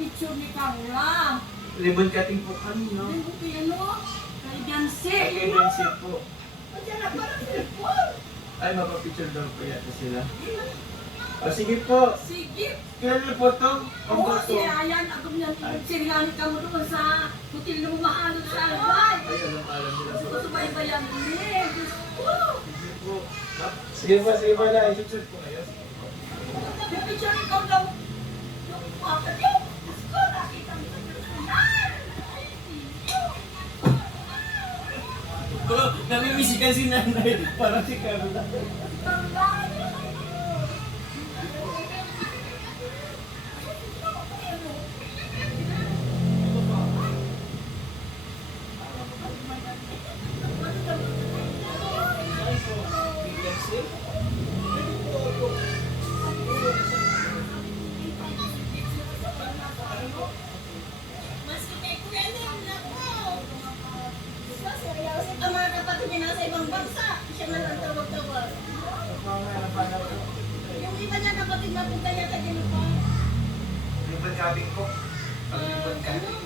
picture ni Carla. Ribbon cutting po kami, no? Ano kay ano? Kay Jancy. Kay Nancy po. Diyan na parang cellphone. Ay, mapapicture daw po yata sila. O, sige po. Sige. Kailan po to? Ang Oo, gusto. si Ayan. Ako niya, siryani ka mo doon sa hotel na mahalot sa Albay. Ay, alam nila Gusto po. ko sumaybayan din. Diyos ko. Sige po. Sige pa, sige pa na. I-picture po ngayon. Yung picture ikaw daw. Yung papa niyo. Diyos ko, nakita mo sa personal. Ay, Tio. Oh, namimisikan si nanay. Parang si Carla. Carla. Ang mga kapatid niya nasa ibang bansa, siya na lang tawag-tawag. Yung iba niya kapatid na punta niya sa Ginupa. Ribbon cutting po. Ribbon cutting.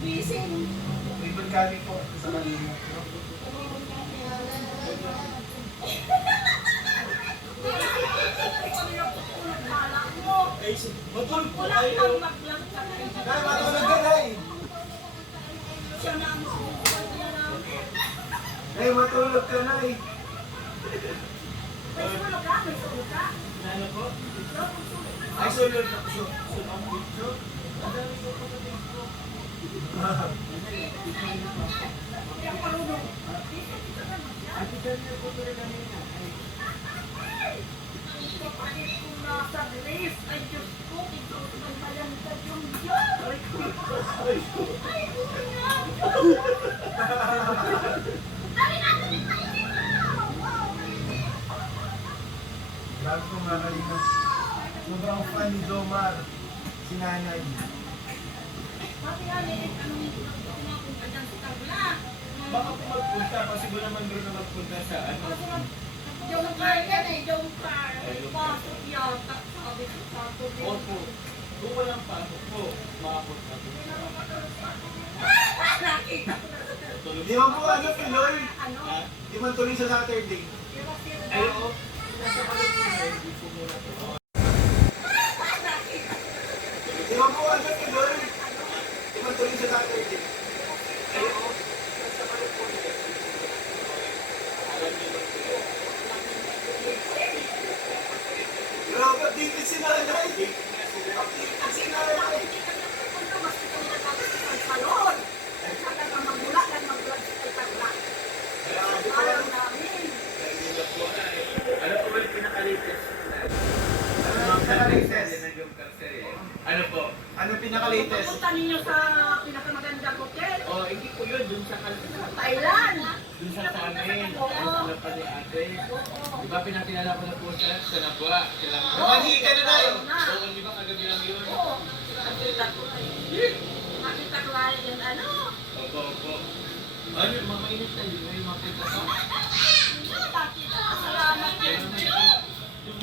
Busy. Ribbon cutting po sa kanila. Ay, matulog po Wala kayo. kang mag-vlog ka na. Nay, matulog ka, Nay. Siya na ang Nay, matulog ka, Nay. may sulog ka, may sulog ka. Ano po? Ay, sulod na po. Sulod ang picture. Hindi ako marunong. Kapatid ko nasa Greece. Ay, Diyos ko, ikaw sumaybayan ka yung Diyos. Ay, ko. Ay, Bago ko mga kalimas. Sobrang fan ni Jomar. Si nanay. Pati Alex, anong pumapunta dyan sa Carla? Baka po magpunta. Possible naman doon na magpunta sa ano. Yung car yan eh, yung car. Pasok yata. Sabi ko, pasok din. Opo. Kung walang pasok po, makapot na po. Nakita ko na sa Tulog. Di man po ano, Piloy. ano? Di man tuloy sa Saturday. Yung sino Ay, oo. Nasa palit po na. Hindi po muna po. nakita. Di man po ano, Piloy. Di man tuloy sa Saturday. Ay, oo. Nasa palit po na. Alam niyo ba po? Grabe, dito si nanay. Dito si nanay. Ano po ba yung pinaka-latest? Ano po? Ano pinaka-latest? Pupunta ninyo sa pinakamagandang hotel. Oh, hindi po yun. Dun sa Calcutta. Thailand. Dun sa amin. Oo. Ano pa ni ate? Di ba pinakilala ko na po siya sa Nabwa? Sila mo. Oo. Mali ka na tayo. Na. Oo, di ba kagabi lang yun? Oo. Nakita ko. Nakita ko lang yung ano. Opo, opo. Ano, mamainit tayo. May makita pa. Nakita ko. Salamat. Kaya naman, yung